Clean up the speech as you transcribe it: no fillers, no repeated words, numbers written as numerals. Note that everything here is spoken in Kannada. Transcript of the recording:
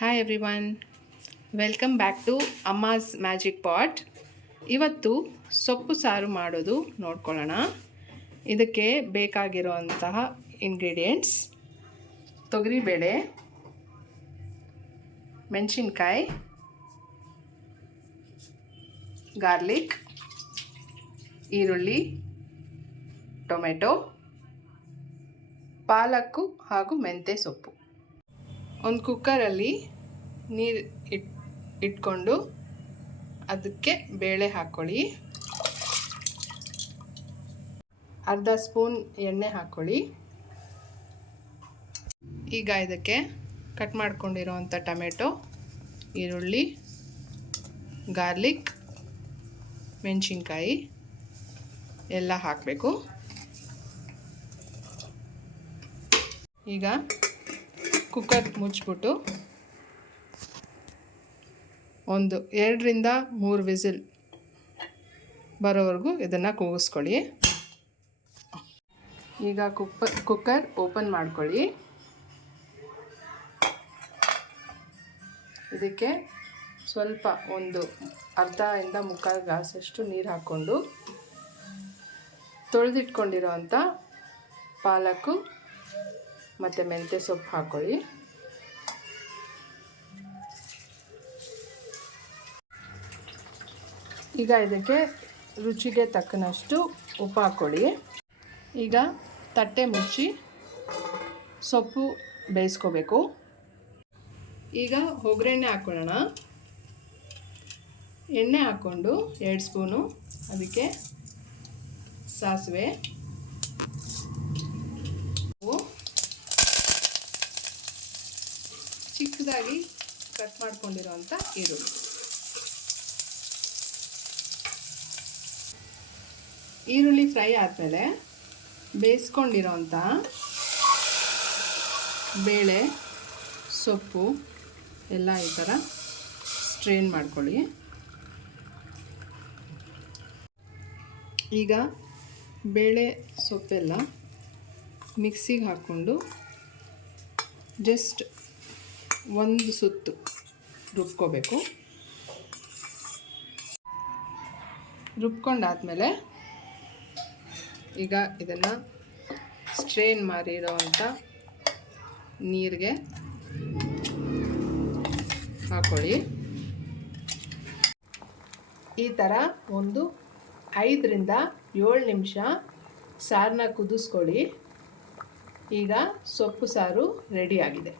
Hi everyone, welcome back to Amma's magic pot. ಇವತ್ತು ಸೊಪ್ಪು ಸಾರು ಮಾಡೋದು ನೋಡ್ಕೊಳ್ಳೋಣ. ಇದಕ್ಕೆ ಬೇಕಾಗಿರುವಂತಹ ಇಂಗ್ರೀಡಿಯೆಂಟ್ಸ್: ತೊಗರಿಬೇಳೆ, ಮೆಣಸಿನ್ಕಾಯಿ, ಗಾರ್ಲಿಕ್, ಈರುಳ್ಳಿ, ಟೊಮೆಟೊ, ಪಾಲಕ್ಕು ಹಾಗೂ ಮೆಂತ್ಯ ಸೊಪ್ಪು. ಒಂದು ಕುಕ್ಕರಲ್ಲಿ ನೀರು ಇಟ್ಕೊಂಡು ಅದಕ್ಕೆ ಬೇಳೆ ಹಾಕ್ಕೊಳ್ಳಿ. ಅರ್ಧ ಸ್ಪೂನ್ ಎಣ್ಣೆ ಹಾಕ್ಕೊಳ್ಳಿ. ಈಗ ಇದಕ್ಕೆ ಕಟ್ ಮಾಡ್ಕೊಂಡಿರೋವಂಥ ಟೊಮೆಟೊ, ಈರುಳ್ಳಿ, ಗಾರ್ಲಿಕ್, ಮೆಣಸಿನ್ಕಾಯಿ ಎಲ್ಲ ಹಾಕಬೇಕು. ಈಗ ಕುಕ್ಕರ್ ಮುಚ್ಚಿಬಿಟ್ಟು ಒಂದು 2 ರಿಂದ 3 ವಿಸಿಲ್ ಬರೋವರೆಗೂ ಇದನ್ನು ಕೂಗಿಸ್ಕೊಳ್ಳಿ. ಈಗ ಕುಕ್ಕರ್ ಓಪನ್ ಮಾಡ್ಕೊಳ್ಳಿ. ಇದಕ್ಕೆ ಸ್ವಲ್ಪ ಒಂದು ಅರ್ಧ ಇಂದ ಮುಕ್ಕಾಲು ಗ್ಲಾಸಷ್ಟು ನೀರು ಹಾಕ್ಕೊಂಡು ತೊಳೆದಿಟ್ಕೊಂಡಿರೋವಂಥ ಪಾಲಕ್ಕು ಮತ್ತು ಮೆಂತ್ಯ ಸೊಪ್ಪು ಹಾಕ್ಕೊಳ್ಳಿ. ಈಗ ಇದಕ್ಕೆ ರುಚಿಗೆ ತಕ್ಕನಷ್ಟು ಉಪ್ಪು ಹಾಕ್ಕೊಳ್ಳಿ. ಈಗ ತಟ್ಟೆ ಮುಚ್ಚಿ ಸೊಪ್ಪು ಬೇಯಿಸ್ಕೋಬೇಕು. ಈಗ ಒಗ್ಗರಣೆ ಹಾಕ್ಕೊಳ್ಳೋಣ. ಎಣ್ಣೆ ಹಾಕ್ಕೊಂಡು 2 ಸ್ಪೂನು, ಅದಕ್ಕೆ ಸಾಸಿವೆ, ಚಿಕ್ಕದಾಗಿ ಕಟ್ ಮಾಡ್ಕೊಂಡಿರೋವಂಥ ಈರುಳ್ಳಿ ಫ್ರೈ ಆದಮೇಲೆ ಬೇಯಿಸ್ಕೊಂಡಿರೋವಂಥ ಬೇಳೆ, ಸೊಪ್ಪು ಎಲ್ಲ ಈ ಥರ ಸ್ಟ್ರೈನ್ ಮಾಡ್ಕೊಳ್ಳಿ. ಈಗ ಬೇಳೆ ಸೊಪ್ಪೆಲ್ಲ ಮಿಕ್ಸಿಗೆ ಹಾಕ್ಕೊಂಡು ಜಸ್ಟ್ ಒಂದು ಸುತ್ತು ರುಬ್ಕೋಬೇಕು. ರುಬ್ಕೊಂಡಾದಮೇಲೆ ಈಗ ಇದನ್ನು ಸ್ಟ್ರೈನ್ ಮಾಡಿರೋವಂಥ ನೀರಿಗೆ ಹಾಕ್ಕೊಳ್ಳಿ. ಈ ಥರ ಒಂದು 5 ರಿಂದ 7 ನಿಮಿಷ ಸಾರನ್ನ ಕುದಿಸ್ಕೊಳ್ಳಿ. ಈಗ ಸೊಪ್ಪು ಸಾರು ರೆಡಿಯಾಗಿದೆ.